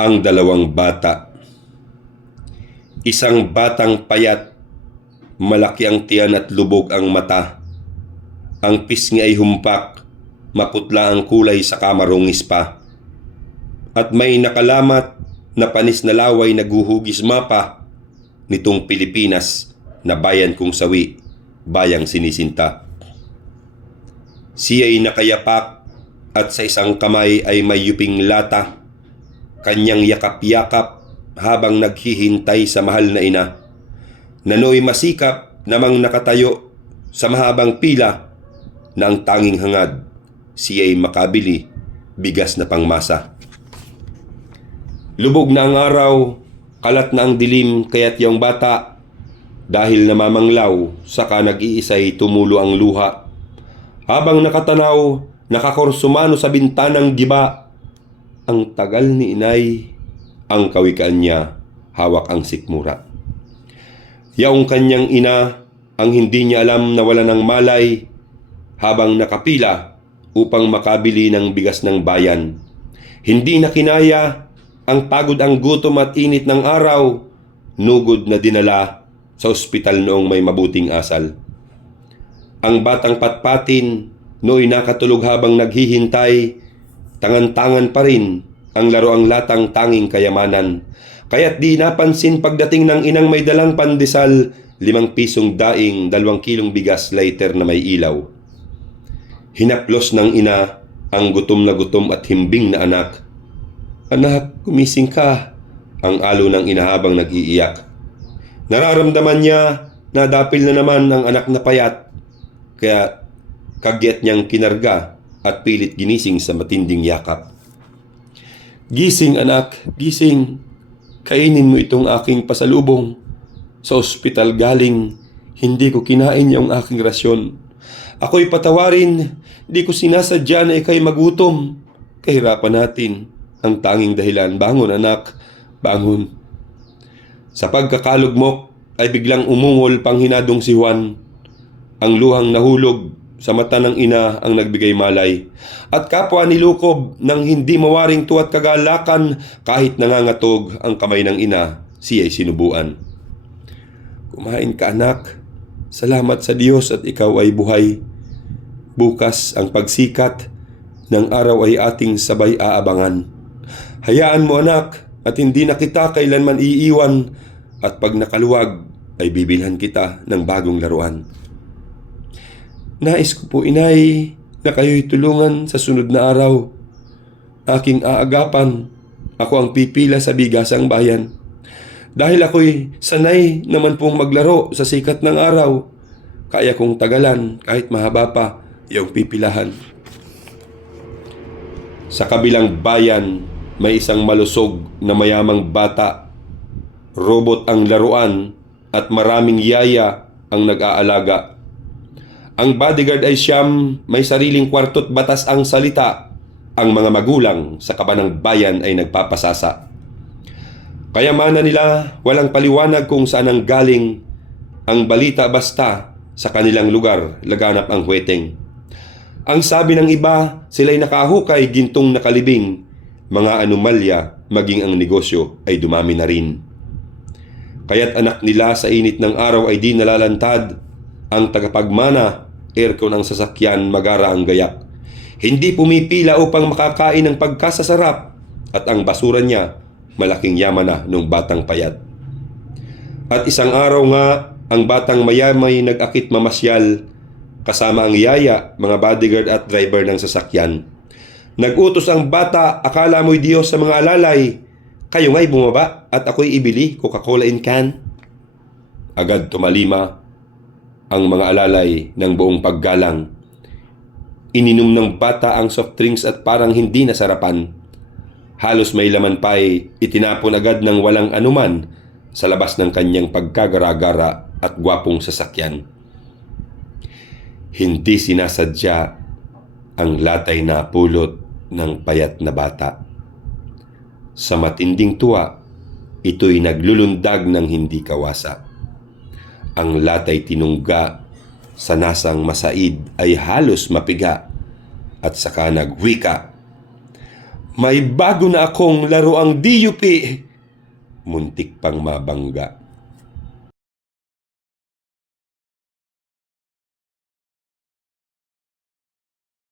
Ang dalawang bata. Isang batang payat, malaki ang tiyan at lubog ang mata. Ang pisngi ay humpak, maputla ang kulay sa kamarungis pa. At may nakalamat na panis na laway na guhugis mapa nitong Pilipinas na bayan kong sawi, bayang sinisinta. Siya'y nakayapak at sa isang kamay ay may yuping lata. Kanyang yakap-yakap habang naghihintay sa mahal na ina. Nano'y masikap namang nakatayo sa mahabang pila na ang tanging hangad siya'y makabili bigas na pangmasa. Lubog na ang araw, kalat na ang dilim kaya't yung bata dahil namamanglaw saka nag-iisay tumulo ang luha. Habang nakatanaw, nakakorsumano sa bintanang giba. Ang tagal ni inay, ang kawikaan niya, hawak ang sikmura. Yaong kanyang ina, ang hindi niya alam na wala ng malay, habang nakapila upang makabili ng bigas ng bayan. Hindi na kinaya ang pagod, ang gutom at init ng araw, nugod na dinala sa ospital noong may mabuting asal. Ang batang patpatin, nooy nakatulog habang naghihintay, tangan-tangan pa rin ang laroang latang tanging kayamanan. Kaya't di napansin pagdating ng inang may dalang pandesal, 5 pisong daing, 2 kilong bigas later na may ilaw. Hinaplos ng ina ang gutom na gutom at himbing na anak. "Anak, gumising ka," ang alo ng ina habang nag-iiyak. Nararamdaman niya na dapil na naman ang anak na payat, kaya kagyat niyang kinarga at pilit ginising sa matinding yakap. "Gising anak, gising. Kainin mo itong aking pasalubong. Sa ospital galing, hindi ko kinain yung aking rasyon. Ako'y patawarin, di ko sinasadya na ikay magutom. Kahirapan natin, ang tanging dahilan. Bangon anak, bangon." Sa pagkakalugmok ay biglang umungol panghinadong si Juan. Ang luhang nahulog sa mata ng ina ang nagbigay malay. At kapwa nilukob ng hindi mawaring tuwa't kagalakan kahit nangangatog ang kamay ng ina, siya'y sinubuan. "Kumain ka anak. Salamat sa Diyos at ikaw ay buhay. Bukas ang pagsikat ng araw ay ating sabay aabangan. Hayaan mo anak at hindi na kita kailanman iiwan at pag nakaluwag ay bibilhan kita ng bagong laruan." "Nais ko po inay na kayo'y tulungan sa sunod na araw. Aking aagapan, ako ang pipila sa bigasang bayan. Dahil ako'y sanay naman pong maglaro sa sikat ng araw, kaya kong tagalan kahit mahaba pa yung pipilahan." Sa kabilang bayan, may isang malusog na mayamang bata. Robot ang laruan at maraming yaya ang nag-aalaga. Ang bodyguard ay siyam, may sariling kwarto't batas ang salita. Ang mga magulang sa kabanang bayan ay nagpapasasa. Kayamanan nila walang paliwanag kung saan ang galing. Ang balita basta sa kanilang lugar laganap ang huweteng. Ang sabi ng iba, sila'y nakahukay gintong nakalibing. Mga anomalya, maging ang negosyo ay dumami na rin. Kaya't anak nila sa init ng araw ay di nalalantad. Ang tagapagmana, aircon ang sasakyan, magara ang gayak. Hindi pumipila upang makakain ng pagkasasarap at ang basura niya, malaking yaman na nung batang payat. At isang araw nga, ang batang mayamay nag-akit mamasyal, kasama ang yaya, mga bodyguard at driver ng sasakyan. Nag-utos ang bata, akala mo'y Diyos sa mga alalay. "Kayo nga'y bumaba at ako'y ibili Coca-Cola in can." Agad tumalima ang mga alalay ng buong paggalang. Ininom ng bata ang soft drinks at parang hindi nasarapan. Halos may laman pa ay itinapon agad ng walang anuman sa labas ng kanyang pagkagara-gara at gwapong sasakyan. Hindi sinasadya ang latay na pulot ng payat na bata. Sa matinding tuwa, ito'y naglulundag ng hindi kawasa. Ang latay tinungga sa nasang masaid ay halos mapiga at saka nagwika, May bago na akong laruang DUP. Muntik pang mabangga.